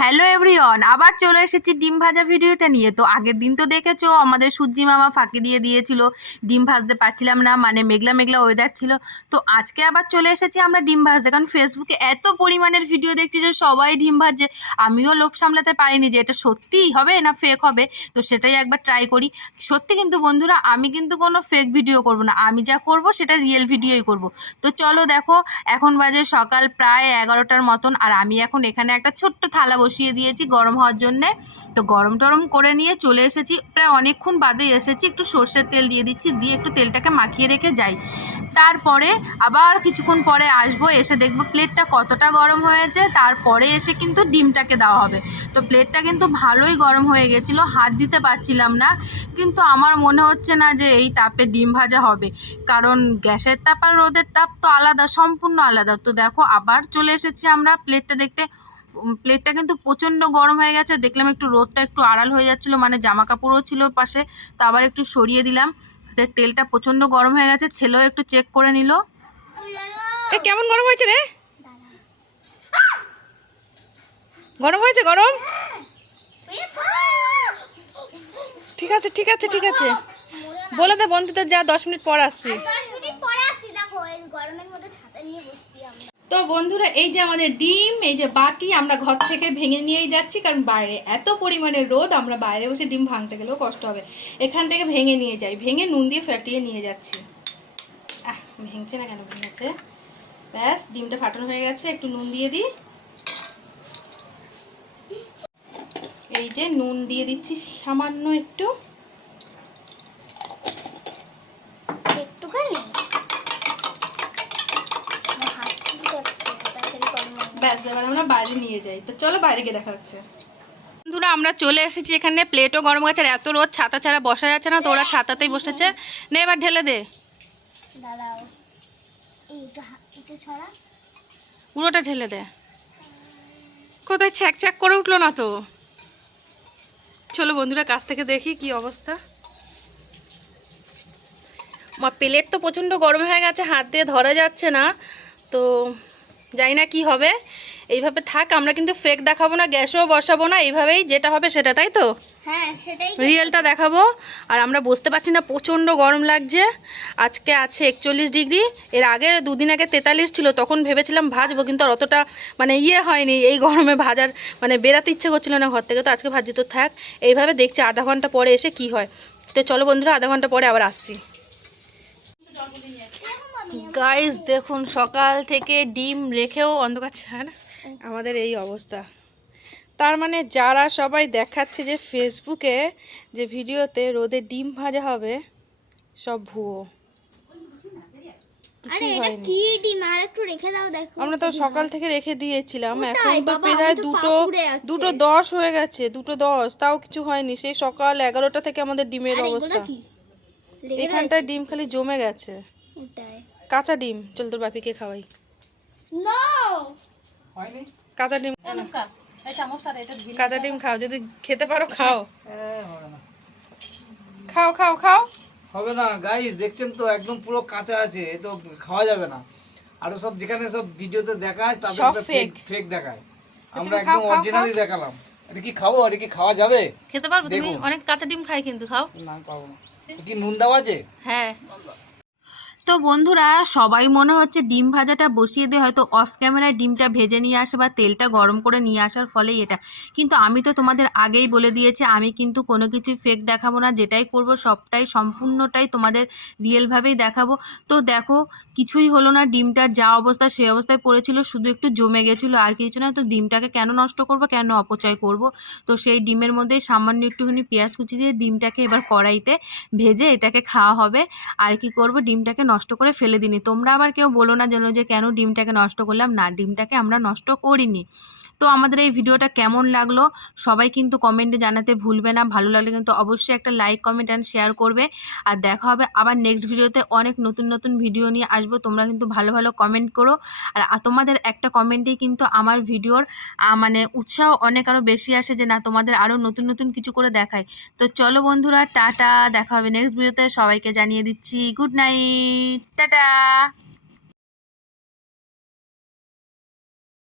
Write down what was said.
Hello everyone, আবার চলে এসেছি ডিম ভাজা ভিডিওটা নিয়ে। তো আগের দিন তো দেখেছো আমাদের সূর্যি মামা ফাঁকি দিয়ে দিয়েছিল, ডিম ভাজতে পারছিলাম না, মানে মেঘলা মেঘলা ওয়েদার ছিল। তো আজকে আবার চলে এসেছি আমরা ডিম ভাজতে, কারণ ফেসবুকে এত পরিমাণের ভিডিও দেখছি যে সবাই ডিম ভাজে। আমিও লোভ সামলাতে পারিনি যে এটা সত্যিই হবে না ফেক হবে, তো সেটাই একবার ট্রাই করি। সত্যি কিন্তু বন্ধুরা, আমি কিন্তু কোনো ফেক ভিডিও করব না, আমি যা করব সেটা রিয়েল ভিডিওই করব। তো চলো দেখো, এখন বাজে সকাল প্রায় 11টার মতন, আর আমি এখন এখানে একটা ছোট্ট থালা বসিয়ে দিয়েছি গরম হওয়ার জন্যে। তো গরম টরম করে নিয়ে চলে এসেছি, প্রায় অনেকক্ষণ বাদে এসেছি। একটু সর্ষের তেল দিয়ে দিচ্ছি, দিয়ে একটু তেলটাকে মাখিয়ে রেখে যাই। তারপরে আবার কিছুক্ষণ পরে আসবো, এসে দেখবো প্লেটটা কতটা গরম হয়েছে। তারপরে এসে কিন্তু ডিমটাকে দেওয়া হবে। তো প্লেটটা কিন্তু ভালোই গরম হয়ে গেছিলো, হাত দিতে পারছিলাম না। কিন্তু আমার মনে হচ্ছে না যে এই তাপে ডিম ভাজা হবে, কারণ গ্যাসের তাপ আর রোদের তাপ তো আলাদা, সম্পূর্ণ আলাদা। তো দেখো আবার চলে এসেছি আমরা প্লেটটা দেখতে। প্লেটটা কিন্তু প্রচণ্ড গরম হয়ে গেছে। দেখলাম একটু রোদটা একটু আড়াল হয়ে যাচ্ছিলো, মানে জামা কাপড়ও ছিল পাশে, তো আবার একটু সরিয়ে দিলাম। তেলটা প্রচণ্ড গরম হয়ে গেছে, ছেলেও একটু চেক করে নিল। কেমন গরম হয়েছে রে? গরম হয়েছে? গরম? ঠিক আছে ঠিক আছে ঠিক আছে, বলে দে বন্ধুদের যা 10 মিনিট পর আসছি। তো বন্ধুরা, এই যে আমাদের ডিম, এই যে বাটি, আমরা ঘর থেকে ভেঙে নিয়েই যাচ্ছি, কারণ বাইরে এত পরিমাণে রোদ, আমরা বাইরে বসে ডিম ভাঙতে গেলেও কষ্ট হবে। এখান থেকে ভেঙে নিয়ে যাই, ভেঙে নুন দিয়ে ফাটিয়ে নিয়ে যাচ্ছি। ভেঙছে না কেন? ভেঙেছে। ব্যাস, ডিমটা ফাটানো হয়ে গেছে, একটু নুন দিয়ে দিই। এই যে নুন দিয়ে দিচ্ছি সামান্য একটু। ব্যাস, এবার আমরা বাইরে নিয়ে যাই। তো চলো বাইরে গিয়ে দেখা হচ্ছে। বন্ধুরা, আমরা চলে এসেছি এখানে, প্লেটও গরম গেছে, এত রোদ ছাতা ছাড়া বসা যাচ্ছে না, তো ওরা ছাতাতেই বসেছে। নে এবার ঢেলে দে, পুরোটা ঢেলে দে। কোথায় ছ্যাক ছ্যাক করে উঠলো না তো। চলো বন্ধুরা, কাছ থেকে দেখি কি অবস্থা। প্লেট তো প্রচণ্ড গরম হয়ে গেছে, হাত দিয়ে ধরা যাচ্ছে না। তো জানি না কি হবে, এইভাবে থাক। আমরা কিন্তু ফেক দেখাবো না, গ্যাসও বসাবো না, এইভাবেই যেটা হবে সেটা, তাই তো? হ্যাঁ, সেটাই রিয়েলটা দেখাবো। আর আমরা বুঝতে পারছি না, প্রচণ্ড গরম লাগছে। আজকে আছে 41 ডিগ্রি, এর আগে 2 দিন আগে 43 ছিল। তখন ভেবেছিলাম ভাজবো, কিন্তু আর অতটা মানে হয়নি। এই গরমে ভাজার মানে বেরাতে ইচ্ছে করছিল না ঘর থেকে, তো আজকে ভাজি। তো থাক, এইভাবে দেখছি আধা ঘন্টা পরে এসে কি হয়। তো চলো বন্ধুরা, আধা ঘন্টা পরে আবার আসছি। গাইস দেখুন, সকাল থেকে ডিম রেখেও অন্ধকার ছাড়া আমাদের এই অবস্থা। তার মানে যারা সবাই দেখাচ্ছে যে ফেসবুকে যে ভিডিওতে রোদে ডিম ভাজা হবে, সব ভুয়ো, কিছুই হয়নি। আমরা তো সকাল থেকে রেখে দিয়েছিলাম, এখন তো প্রায় 2:10 হয়ে গেছে, 2:10, তাও কিছু হয়নি। সেই সকাল 11টা থেকে আমাদের ডিমের অবস্থা। এখানটায় ডিম খালি জমে গেছে, কাঁচা ডিম। চল তোর বাপিকে খাওয়াই। কাঁচা ডিম, কাঁচা ডিম খাও, যদি খেতে পারো খাও। খাও খাও খাও। হবে না গাইস, দেখছেন তো একদম পুরো কাঁচা আছে, এ তো খাওয়া যাবে না। আর সব যেখানে সব ভিডিওতে দেখায় তাদের তো ফেক দেখায়, আমরা একদম অরিজিনালি দেখালাম। এটা কি খাবো? এটা কি খাওয়া যাবে? খেতে পারবো তুমি? অনেক কাঁচা ডিম খাই কিন্তু, খাও। না পাবো না। কি নুন দেওয়া আছে? হ্যাঁ। তো বন্ধুরা, সবাই মনে হচ্ছে ডিম ভাজাটা বসিয়ে দিয়ে হয়তো অফ ক্যামেরায় ডিমটা ভেজে নিয়ে আসে বা তেলটা গরম করে নিয়ে আসার ফলেই এটা। কিন্তু আমি তো তোমাদের আগেই বলে দিয়েছি, আমি কিন্তু কোনো কিছুই ফেক দেখাবো না, যেটাই করব সবটাই সম্পূর্ণটাই তোমাদের রিয়েলভাবেই দেখাবো। তো দেখো, কিছুই হলো না, ডিমটার যা অবস্থা সেই অবস্থায় পড়েছিল, শুধু একটু জমে গেছিলো, আর কিছু না। তো ডিমটাকে কেন নষ্ট করব, কেন অপচয় করব? তো সেই ডিমের মধ্যে সামান্য একটুখানি পেঁয়াজ কুচি দিয়ে ডিমটাকে এবার কড়াইতে ভেজে এটাকে খাওয়া হবে। আর কি করব, ডিমটাকে নষ্ট করে ফেলে দিনি। তোমরা আবার কেউ বলো না যেন যে কেন ডিমটাকে নষ্ট করলাম। না, ডিমটাকে আমরা নষ্ট করিনি। তো আমাদের এই ভিডিওটা কেমন লাগলো সবাই কিন্তু কমেন্টে জানাতে ভুলবে না। ভালো লাগলে কিন্তু অবশ্যই একটা লাইক, কমেন্ট অ্যান্ড শেয়ার করবে। আর দেখা হবে আবার নেক্সট ভিডিওতে, অনেক নতুন নতুন ভিডিও নিয়ে আসবো। তোমরা কিন্তু ভালো ভালো কমেন্ট করো, আর তোমাদের একটা কমেন্টেই কিন্তু আমার ভিডিওর মানে উৎসাহ অনেক আরও বেশি আসে, যে না তোমাদের আরও নতুন নতুন কিছু করে দেখায়। তো চলো বন্ধুরা, টাটা, দেখা হবে নেক্সট ভিডিওতে। সবাইকে জানিয়ে দিচ্ছি গুড নাইট, টাটা।